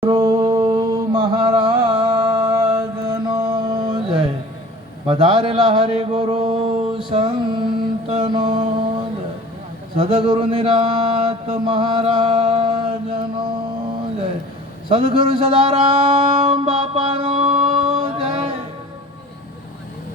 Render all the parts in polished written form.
ગુરુ મહારાજનો જય. પધારેલા હરિગુરુ સંતનો જય. સદગુરુ નિરાત મહારાજનો જય. સદગુરુ સદારામ બાપાનો જય.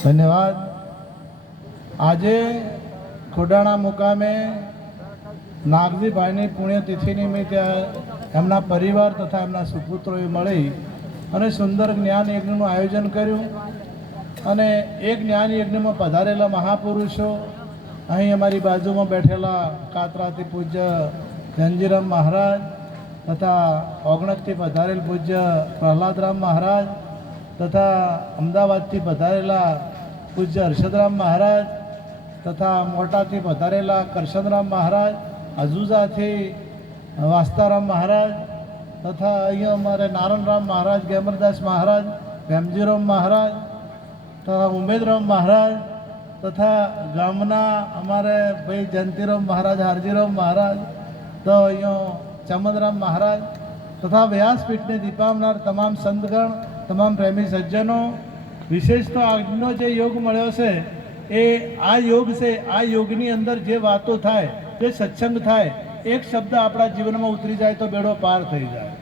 ધન્યવાદ. આજે ખોડાણા મુકામે નાગજીભાઈની પુણ્યતિથિ નિમિત્તે એમના પરિવાર તથા એમના સુપુત્રોએ મળી અને સુંદર જ્ઞાન યજ્ઞનું આયોજન કર્યું. અને એ જ્ઞાન યજ્ઞમાં પધારેલા મહાપુરુષો, અહીં અમારી બાજુમાં બેઠેલા કાતરાથી પૂજ્ય ધનજીરામ મહારાજ તથા ઓગણકથી પધારેલ પૂજ્ય પ્રહલાદરામ મહારાજ તથા અમદાવાદથી પધારેલા પૂજ્ય હર્ષદરામ મહારાજ તથા મોટાથી પધારેલા કરશનરામ મહારાજ, અજુજાથી વાસ્તારામ મહારાજ તથા અહીંયા અમારે નારણરામ મહારાજ, ગેમરદાસ મહારાજ, ભેમજીરામ મહારાજ તથા ઉમેદરામ મહારાજ તથા ગામના અમારે ભાઈ જયંતિરામ મહારાજ, હારજીરામ મહારાજ, તો અહીંયા ચમનરામ મહારાજ તથા વ્યાસપીઠને દીપાવનાર તમામ સંતગણ, તમામ પ્રેમી સજ્જનો. વિશેષ તો આજનો જે યોગ મળ્યો છે એ આ યોગ છે. આ યોગની અંદર જે વાતો થાય, જે સત્સંગ થાય, એક શબ્દ આપણા જીવનમાં ઉતરી જાય તો બેડો પાર થઈ જાય.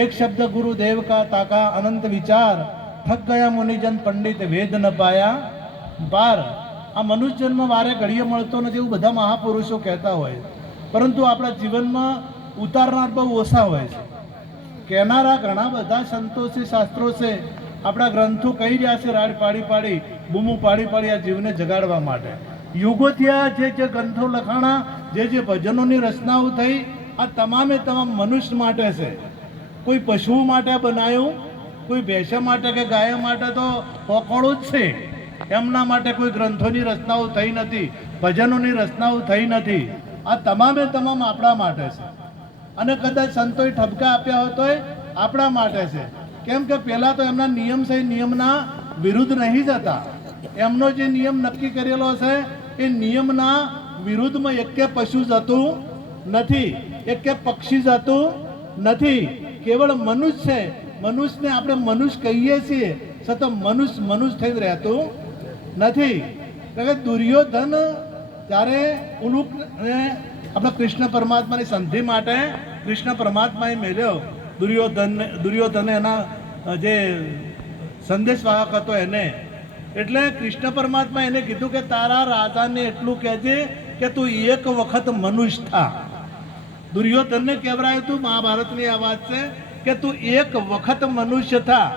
એક શબ્દ ગુરુદેવ કા તાકા અનંત વિચાર, થક ગયા મુનિજન પંડિત વેદ ન પાયા પાર. આ મનુષ્ય જન્મ વારે ઘડીએ મળતો નથી એવું બધા મહાપુરુષો કહેતા હોય, પરંતુ આપણા જીવનમાં ઉતારનાર બહુ ઓછા હોય છે. કહેનારા ઘણા બધા સંતો છે, શાસ્ત્રો છે, આપણા ગ્રંથો કહી રહ્યા છે રાડ પાડી પાડી, બૂમો પાડી પાડી આ જીવને જગાડવા માટે. યુગોથી આ જે ગ્રંથો લખાણા, જે ભજનોની રચનાઓ થઈ, આ તમામે તમામ મનુષ્ય માટે છે. કોઈ પશુઓ માટે બનાવ્યું, કોઈ ભેંસો માટે કે ગાયો માટે તો પોકળું જ છે. એમના માટે કોઈ ગ્રંથોની રચનાઓ થઈ નથી, ભજનોની રચનાઓ થઈ નથી. આ તમામે તમામ આપણા માટે છે. અને કદાચ સંતોએ ઠપકા આપ્યા હોય તોય આપણા માટે છે. કેમ કે પહેલાં તો એમના નિયમ છે, નિયમના વિરુદ્ધ નહીં જતા. એમનો જે નિયમ નક્કી કરેલો છે એ નિયમના વિરુદ્ધમાં એકે પશુ જતું નથી, એકે પક્ષી જતું નથી. કેવળ મનુષ્ય છે. મનુષ્યને આપણે મનુષ્ય કહીએ છીએ, છતાં મનુષ્ય થઈને રહેતું નથી. એટલે કે દુર્યોધન જ્યારે ઉલુકને આપણે કૃષ્ણ પરમાત્માની સંધિ માટે કૃષ્ણ પરમાત્માએ મેળ્યો, દુર્યોધને એના જે સંદેશવાહક હતો એને, એટલે કૃષ્ણ પરમાત્મા એને કીધું કે તારા રાજાને એટલું કહેજે કે તું એક વખત મનુષ્ય થા. દુર્યોધનને કહેવરાયું હતું, મહાભારતની આ વાત છે કે તું એક વખત મનુષ્ય થા.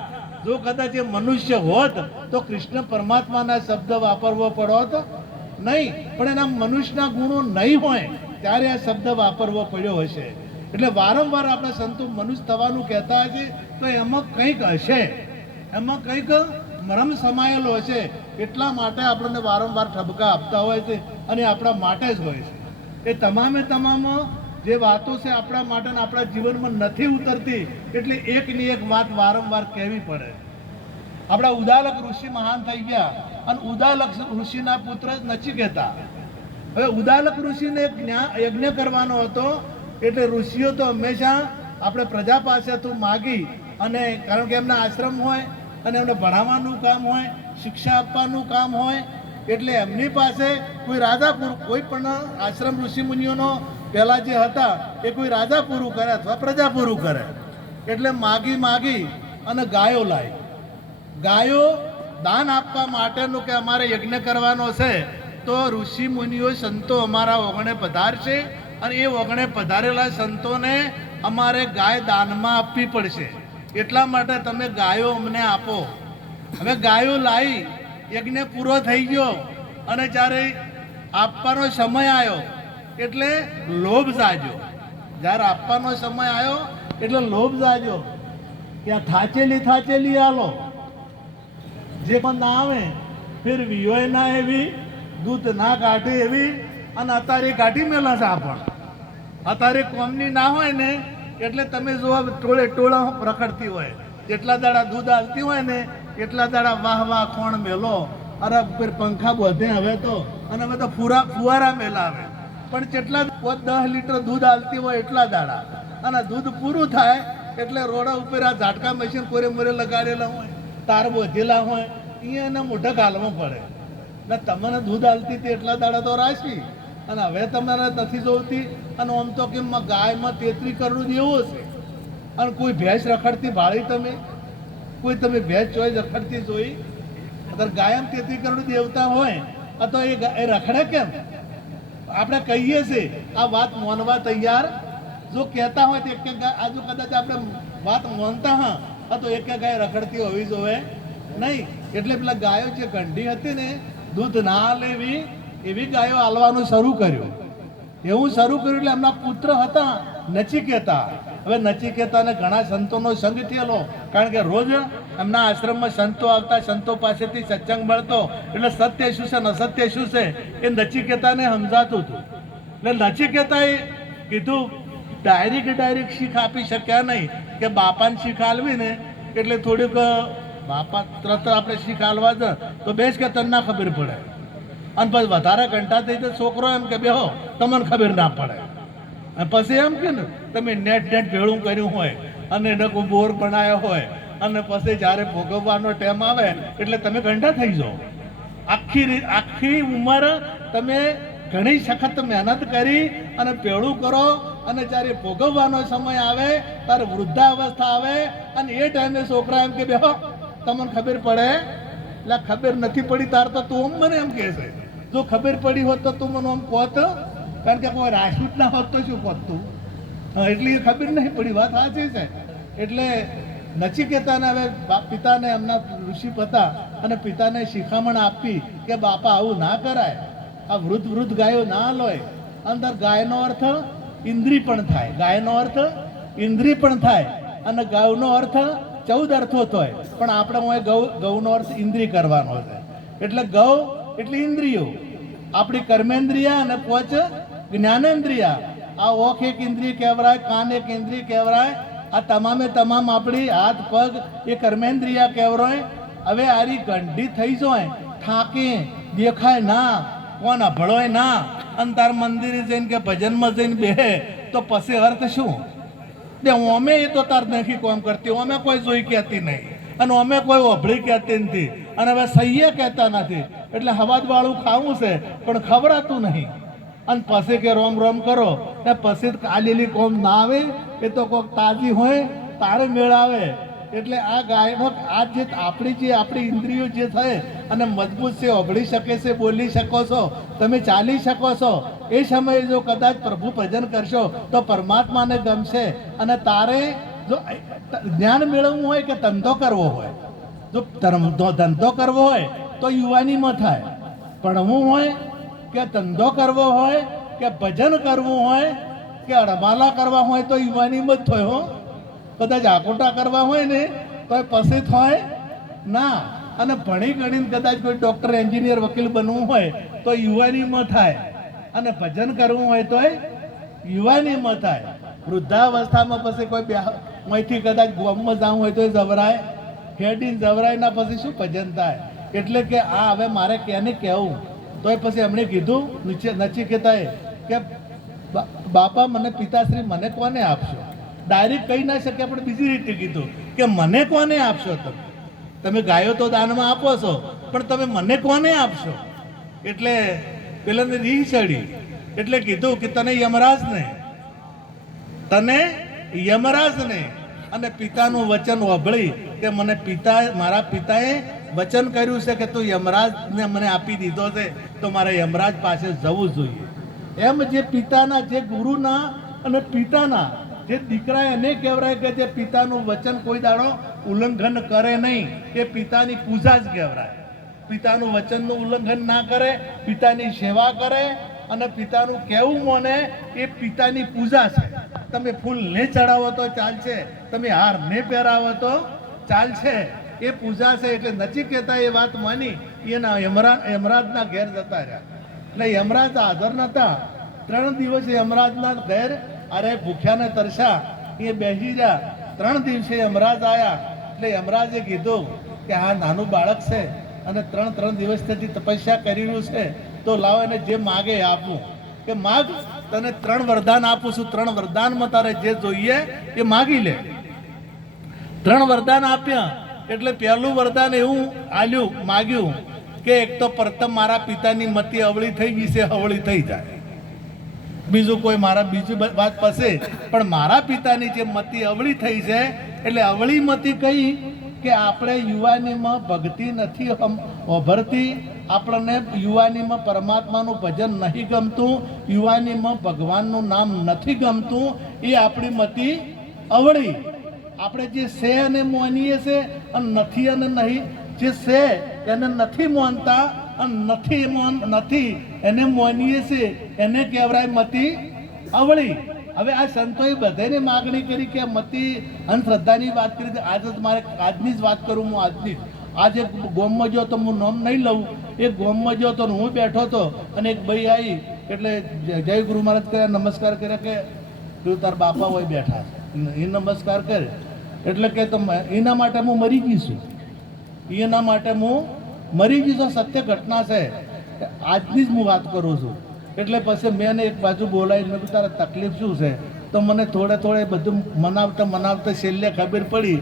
જો કદાચ એ મનુષ્ય હોત તો કૃષ્ણ પરમાત્માના શબ્દ વાપરવો પડોત નહીં, પણ એના મનુષ્યના ગુણો નહીં હોય ત્યારે આ શબ્દ વાપરવો પડ્યો હશે. એટલે વારંવાર આપણે સંતો મનુષ્ય થવાનું કહેતા હશે તો એમાં કંઈક હશે, એમાં કંઈક મરમ સમાયેલો હશે. એટલા માટે આપણને વારંવાર ઠપકા આપતા હોય છે અને આપણા માટે જ હોય છે. એ તમામે તમામ જે વાતો છે આપણા માટે આપણા જીવનમાં નથી ઉતરતી, એટલે એકની એક વાત વારંવાર કહેવી પડે. આપણા ઉદાલક ઋષિ મહાન થઈ ગયા અને ઉદાલક ઋષિના પુત્ર નચિકેતા. હવે ઉદાલક ઋષિને યજ્ઞ કરવાનો હતો, એટલે ઋષિઓ તો હંમેશા આપણે પ્રજા પાસેથી માગી, અને કારણ કે એમના આશ્રમ હોય અને એમને ભણાવવાનું કામ હોય, શિક્ષા આપવાનું કામ હોય, એટલે એમની પાસે કોઈ રાજા કોઈ પણ આશ્રમ ઋષિ મુનિઓનો પહેલાં જે હતા એ કોઈ રાજા પૂરું કરે અથવા પ્રજા પૂરું કરે. એટલે માગી અને ગાયો લાવી. ગાયો દાન આપવા માટેનું કે અમારે યજ્ઞ કરવાનો છે તો ઋષિ મુનિઓ સંતો અમારા ઓગણે પધારશે અને એ ઓગણે પધારેલા સંતોને અમારે ગાય દાનમાં આપવી પડશે. એટલા માટે તમે ગાયો અમને આપો. હવે ગાયો લાવી, યજ્ઞ પૂરો થઈ ગયો અને જ્યારે આપવાનો સમય આવ્યો એટલે લોભ જાગ્યો. જ્યારે આપવાનો સમય આવ્યો એટલે લોભ જાગ્યો કે આ થાચેલી આલો, જે પણ ના આવે ફેર વિયોય ના એવી, દૂધ ના કાઢે એવી, અને અત્યારે કાઢી મેલા છે. આપણ અત્યારે કોમની ના હોય ને એટલે તમે જો ટોળા રખડતી હોય, જેટલા દાડા દૂધ આવતી હોય ને એટલા દાડા વાહ કોણ મેલો, અરે પંખા બધે હવે તો, અને હવે તો ફુવારા મેલાવે. પણ જેટલા 10 લીટર દૂધ આવતી હોય એટલા દાડા, અને દૂધ પૂરું થાય એટલે રોડા ઉપર આ ઝાટકા મશીન કોરે મોરે લગાડેલા હોય, તાર બોધેલા હોય, અહીંયા એના મોઢા ગાલમાં પડે. ને તમને દૂધ હાલતી હતી એટલા દાડા તો રાશી, અને હવે તમારે નથી જોવતી. અને આમ તો કેમ ગાયમાં 33 કરોડ જેવું છે, અને કોઈ ભેંસ રખડતી ભાળી તમે? કોઈ તમે ભેંસ જોઈ રખડતી જોઈ? અગર ગાયમ 33 કરોડ દેવતા હોય તો એ રખડે કેમ? આપણે કહીએ છીએ આ વાત માનવા તૈયાર જો કહેતા હોય તો એક આજુ કદાચ આપણે વાત માનતા હા તો એક ગાય રખડતી હોવી જોવે નહીં. એટલે પેલા ગાયો જે ગંડી હતી ને, દૂધ ના લેવી એવી ગાયો આલવાનું શરૂ કર્યું. એવું શરૂ કર્યું એટલે એમના પુત્ર હતા નચિકેતા. હવે નચિકેતાને ઘણા સંતોનો સંગ થયેલો, કારણ કે રોજ એમના આશ્રમમાં સંતો આવતા, સંતો પાસેથી સત્સંગ મળતો, એટલે સત્ય શું છે ને અસત્ય શું છે એ નચિકેતાને સમજાતું હતું. એટલે નચિકેતાએ કીધું, ડાયરેક્ટ શીખ આપી શક્યા નહીં કે બાપાને શીખ આલવી ને એટલે થોડીક બાપા તરત આપણે શીખ આલવા જ તો બેસ કે તને ના ખબર પડે, અને પછી વધારે ઘંટા થઈ તો છોકરો એમ કે બેહો તમને ખબર ના પડે. અને પછી એમ કે ને તમે નેટ ભેળું કર્યું હોય અને એને કોઈ બોર બનાવ્યો હોય, અને પછી જ્યારે ભોગવવાનો ટાઈમ આવે એટલે તમે ઘંટા થઈ જાઓ. આખી ઉંમર તમે ઘણી સખત મહેનત કરી અને પેળું કરો, અને જ્યારે ભોગવવાનો સમય આવે ત્યારે વૃદ્ધાવસ્થા આવે અને એ ટાઈમે છોકરા એમ કે બેહો તમને ખબર પડે. એટલે ખબર નથી પડી તાર તો તું મને એમ કહે છે. જો ખબર પડી હોત તો તું મને આમ કહત, કારણ કે કોઈ રાજપૂત ના હોત તો શું કહત તું? એટલી ખબર નહીં પડી. વાત સાચી છે. એટલે નચિકેતાને હવે પિતાને એમના ઋષિ હતા અને પિતાને શિખામણ આપી કે બાપા આવું ના કરાય, આ વૃદ્ધ ગાયો ના લોય. અંદર ગાયનો અર્થ ઇન્દ્રિય પણ થાય, ગાયનો અર્થ ઇન્દ્રિય પણ થાય, અને ગૌનો અર્થ 14 અર્થો થાય, પણ આપણે હું ગૌનો અર્થ ઇન્દ્રિય કરવાનો છે. એટલે ગૌ એટલે ઇન્દ્રિયો, આપણી કર્મેન્દ્રિયા અને પોચ જ્ઞાનેન્દ્રિયા. આ ઓખ એક ઇન્દ્રિય કહેવાય, કાન એક ઇન્દ્રિય કહેવાય, આ તમામ આપણી હાથ પગ એ કર્મેન્દ્રિયા કહેવાય. હવે આરી ગંડી થઈ જાય, થાકે દેખાય ના, કોણ અભળોય ના, અને તાર મંદિરે જઈને કે ભજનમાં જઈને બેહે તો પછી અર્થ શું? બે અમે એ તો તાર નથી કોમ કરતી, અમે કોઈ જોઈ કહેતી નહીં, અને અમે કોઈ ઓભળી કહેતી નથી, અને હવે સહીએ કહેતા નથી. એટલે હવાદવાળું ખાવું છે પણ ખવડાતું નહીં. અને પછી કે રોમ રોમ કરો ને પછી કાલેલી કોમ ના આવે, એ તો કોઈક તાજી હોય તારે મેળ આવે. એટલે આ ગાયનો આ જે આપણી ઇન્દ્રિયો જે થાય અને મજબૂત છે, ઓભળી શકે છે, બોલી શકો છો, તમે ચાલી શકો છો, એ સમયે જો કદાચ પ્રભુ ભજન કરશો તો પરમાત્માને ગમશે. અને તારે જો જ્ઞાન મેળવવું હોય કે ધંધો કરવો હોય, જો ધંધો કરવો હોય તો યુવાનીમાં થાય, ભણવું હોય કે ધંધો કરવો હોય કે ભજન કરવું હોય કે અડમાલા કરવા હોય તો યુવાનીમાં જ થયો. કદાચ આકોટા કરવા હોય ને તો પછી થાય ના. અને ભણી ગણીને કદાચ કોઈ ડૉક્ટર, એન્જિનિયર, વકીલ બનવું હોય તો યુવાનીમાં થાય, અને ભજન કરવું હોય તો યુવાનીમાં થાય. વૃદ્ધાવસ્થામાં પછી કોઈ અહીંથી કદાચ ગોમમાં જવું હોય તો જવરાય, હેડીને જવરાય ના પછી શું ભજન થાય? એટલે કે આ હવે મારે કેને કહેવું? તો પછી એમણે કીધું નચિકેતાએ કે બાપા મને પિતાશ્રી મને કોને આપશો? ડાયરેક્ટ કહી ના શકે, આપણે બીજી રીતે કીધું કે મને કોને આપશો? તમે ગાયો તો દાનમાં આપો છો, પણ તમે મને કોને આપશો? એટલે પેલાને રીહ ચડી, એટલે કીધું કે તને યમરાજને અને પિતાનું વચન વાભળી કે મને મારા પિતાએ વચન કર્યું છે કે તું યમરાજને મને આપી દીધો છે તો મારે યમરાજ પાસે જવું જોઈએ. એમ જે પિતાના, જે ગુરુના અને પિતાના જે દીકરા એને કહેવાય કે જે પિતાનું વચન કોઈ દાડો ઉલ્લંઘન કરે નહીં, એ પિતાની પૂજા જ કહેવાય. પિતાનું વચનનું ઉલ્લંઘન ના કરે, પિતાની સેવા કરે અને પિતાનું કહેવું માને, એ પિતાની પૂજા છે. તમે ફૂલ ને ચડાવો તો ચાલશે, તમે હાર ને પહેરાવો તો ચાલશે, એ પૂજા છે. એટલે નચિકેતા એ વાત માની એના યમરાજના ઘેર જતા રહ્યા. એટલે યમરાજ હાજર નતા. 3 દિવસ યમરાજના ઘેર અરે ભૂખ્યા ને તરસ્યા એ બેસી ગયા. 3 દિવસે યમરાજ આવ્યા. એટલે યમરાજે કીધું કે આ નાનું બાળક છે અને 3 દિવસથી તપસ્યા કરી રહ્યું છે, તો લાવો એને જે માગે આપું. કે માગ, તને 3 વરદાન આપું છું, 3 વરદાનમાં તારે જે જોઈએ એ માગી લે. 3 વરદાન આપ્યા. એટલે પહેલું વરદાન એવું આલ્યું માગ્યું કે એક તો પ્રથમ મારા પિતાની મતિ અવળી થઈ ગઈ છે, અવળી થઈ જાય. બીજું કોઈ મારા બીજી વાત પાસે, પણ મારા પિતાની જે મતિ અવળી થઈ છે, એટલે અવળી મતિ કઈ કે આપણે યુવાનીમાં ભક્તિ નથી ઓભરતી, આપણને યુવાનીમાં પરમાત્માનું ભજન નહીં ગમતું, યુવાનીમાં ભગવાનનું નામ નથી ગમતું, એ આપણી મતિ અવળી. આપણે જે છે એને માનીએ છે અને નથી અને નહીં, જે છે એને નથી માનતા અને નથી એને માનીએ છે, એને કહેવાય મતિ અવળી. હવે આ સંતોએ બધાને માગણી કરી કે મતિ અંધશ્રદ્ધાની વાત કરી. આજે મારે આજની જ વાત કરું. હું આજે ગોમમાં જો તો હું નામ નહીં લઉં, એ ગોમમાં જો તો હું બેઠો હતો અને એક ભાઈ આવી, એટલે જય ગુરુ મહારાજ કર્યા, નમસ્કાર કર્યા કે તું તાર બાપા હોય બેઠા એ નમસ્કાર કરે. એટલે કે તો એના માટે હું મરી ગઈ છું, એના માટે હું મરી ગઈ છું. સત્ય ઘટના છે, આજની જ હું વાત કરું છું. એટલે પછી મેં એક બાજુ બોલાવી, મેં તારા તકલીફ શું છે? તો મને થોડે બધું મનાવતા છેલ્લે ખબર પડી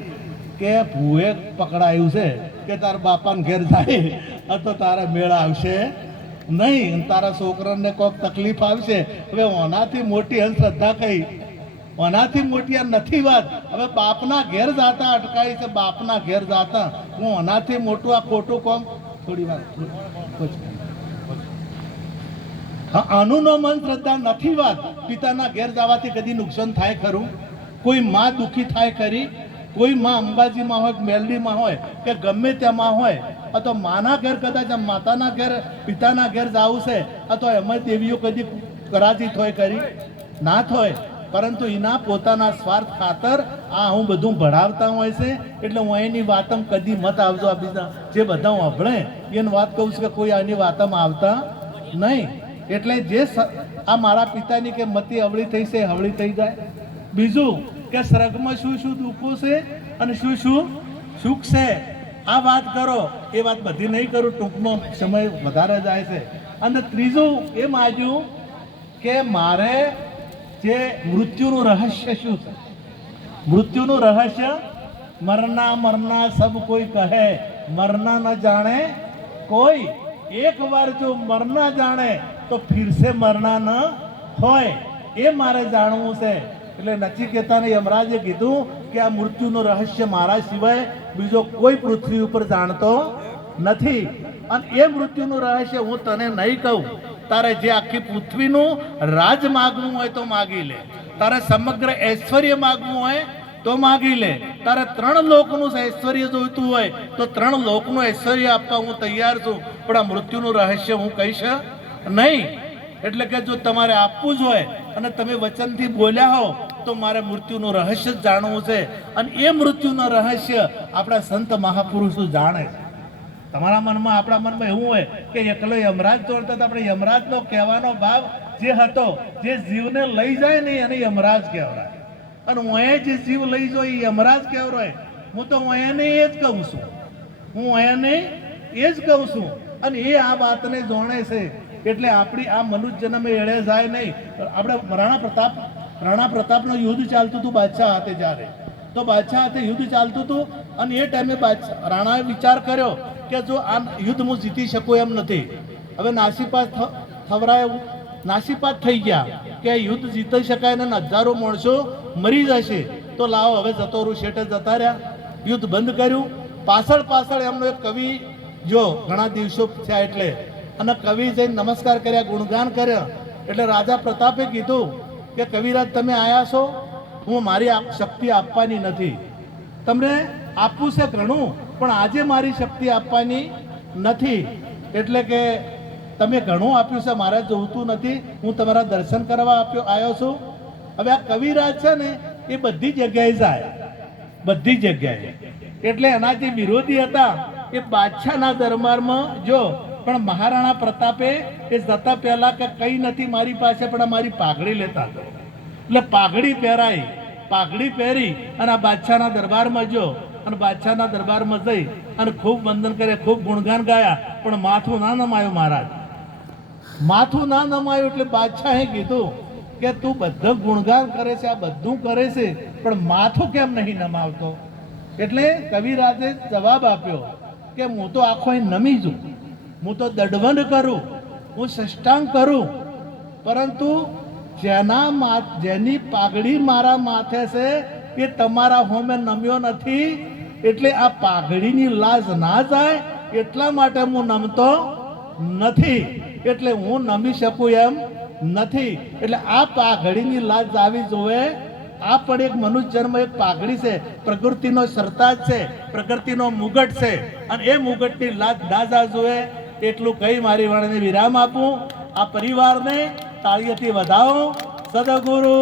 કે ભૂએ પકડાયું છે કે તારા બાપાને ઘેર જાય તો તારા મેળા આવશે નહીં, તારા છોકરાને કોઈક તકલીફ આવશે. હવે ઓનાથી મોટી અંધશ્રદ્ધા કઈ, ઓનાથી મોટી આ નથી વાત. હવે બાપના ઘેર જાતા અટકાઈ છે, બાપના ઘેર જાતા હું ઓનાથી મોટું આ ખોટું કોમ. થોડી વાત આનું નો મન શ્રદ્ધા નથી વાત. પિતાના ઘેર જવાથી કદી નુકસાન થાય ખરું? કોઈ માં દુઃખી થાય ખરી? કોઈ માં અંબાજીમાં હોય, મેલડીમાં હોય કે ગમે તેમાં હોય, તો માના ઘેર કદાચ માતાના ઘેર પિતાના ઘેર જવું છે તો એમાં દેવીઓ કદી કરાતી થોય કરી ના થોય. પરંતુ એના પોતાના સ્વાર્થ ખાતર આ હું બધું ભણાવતા હોય છે. એટલે હું એની વાતમ કદી મત આવજો. આ બીજા જે બધા વાપરે એની વાત કહું છું કે કોઈ આની વાતમ આવતા નહીં. એટલે જે આ મારા પિતાની કે મતિ અવળી થઈ છે, હવળી થઈ જાય. બીજું કે સ્વર્ગમાં શું શું દુઃખો છે અને શું શું સુખ છે, આ વાત કરો. એ વાત બધી નહીં કરું, ટૂંકમાં સમય વધારે જાય છે. અને ત્રીજું એ માગ્યું કે મારે જે મૃત્યુનું રહસ્ય શું છે? મૃત્યુનું રહસ્ય મરના સબ કોઈ કહે, મરના ન જાણે કોઈ. એક વાર જો મરના જાણે તો ફિર સે મરના ન હોય, એ મારે જાણવું છે. એટલે નચિકેતાને યમરાજે કીધું કે આ મૃત્યુનું રહસ્ય મારા સિવાય બીજો કોઈ પૃથ્વી ઉપર જાણતો નથી. અને એ મૃત્યુનું રહસ્ય હું તને નહીં કહું. તારે જે આખી પૃથ્વીનું રાજ માગવું હોય તો માગી લે, તારે સમગ્ર ઐશ્વર્ય માગવું હોય તો માગી લે, તારે 3 લોકનું ઐશ્વર્ય જોઈતું હોય તો 3 લોકનું ઐશ્વર્ય આપવા હું તૈયાર છું. પણ આ મૃત્યુનું રહસ્ય હું કહીશ નહીં. એટલે કે જો તમારે આપવું જ હોય અને તમે વચનથી બોલ્યા હો તો મારે મૃત્યુનું રહસ્ય જ જાણવું છે. અને એ મૃત્યુનું રહસ્ય આપણા સંત મહાપુરુષો જાણે છે. તમારા મનમાં, આપણા મનમાં એવું હોય કે એકલો યમરાજ દોડતા હતા. આપણે યમરાજનો કહેવાનો ભાવ જે હતો, જે જીવને લઈ જાય ને એને યમરાજ કહેવાય. અને હું જે જીવ લઈ જાઉં એ યમરાજ કહેવાય. હું તો એને એ જ કહું છું, હું એને એ જ કહું છું. અને એ આ વાતને જાણે છે. એટલે આપણી આ મનુષ્ય જન્મે એળે જાય નહીં. આપણે રાણા પ્રતાપનું યુદ્ધ ચાલતું હતું બાદશાહ હાથે. જ્યારે તો બાદશાહ હાથે યુદ્ધ ચાલતું હતું અને એ ટાઈમે રાણાએ વિચાર કર્યો કે જો આ યુદ્ધ હું જીતી શકું એમ નથી. હવે નાસીપાત થઈ ગયા કે યુદ્ધ જીતી શકાય ને 1000 માણસો મરી જશે. તો લાવો હવે જતો રહું. શેઠે જતા રહ્યા, યુદ્ધ બંધ કર્યું. પાછળ એમનો એક કવિ જો ઘણા દિવસો થયા એટલે, અને કવિ જઈને નમસ્કાર કર્યા, ગુણગાન કર્યા. એટલે રાજા પ્રતાપે કીધું કે કવિરાજ તમે આયા છો, હું મારી શક્તિ આપવાની નથી. તમને આપવું છે ઘણું, પણ આજે મારી શક્તિ આપવાની નથી. એટલે કે તમે ઘણું આપ્યું છે, મારે જોઈતું નથી, હું તમારા દર્શન કરવા આવ્યો છું. હવે આ કવિરાજ છે ને એ બધી જગ્યાએ જાય, બધી જગ્યાએ. એટલે એના જે વિરોધી હતા એ બાદશાહના દરબારમાં જો, પણ મહારાણા પ્રતાપે એ જતા પહેલા કે કઈ નથી મારી પાસે, પણ મારી પાઘડી લેતા. એટલે પાઘડી પહેરાઈ, પાઘડી પહેરી અને આ બાદશાહના દરબારમાં જો, અને બાદશાહના દરબારમાં જઈ અને ખૂબ વંદન કરે, ખૂબ ગુણગાન ગાયા. પણ માથું ના નમાયું મહારાજ, માથું ના નમાયું. એટલે બાદશાહે કીધું કે તું બધું ગુણગાન કરે છે, આ બધું કરે છે, પણ માથું કેમ નહીં નમાવતો? એટલે કવિરાજે જવાબ આપ્યો કે હું તો આખો અહીં નમી છું, હું તો દંડવંદ કરું, હું સષ્ટાંગ કરું, પરંતુ જેની પાઘડી મારા માથે છે એ તમારા હોમે નમ્યો નથી, એટલે આ પાઘડીની લાજ ના જાય એટલા માટે હું નમતો નથી, એટલે હું નમી શકું એમ નથી. એટલે આ પાઘડીની લાજ આવી જોવે. આ પણ એક મનુષ્ય જન્મ, એક પાઘડી છે, પ્રકૃતિનો સરતાજ છે, પ્રકૃતિનો મુગટ છે, અને એ મુગટની લાજ ના જોવે. એટલું કહી મારી વાણીને વિરામ આપું. આ પરિવારને તાળીઓથી વધાવો. સદગુરુ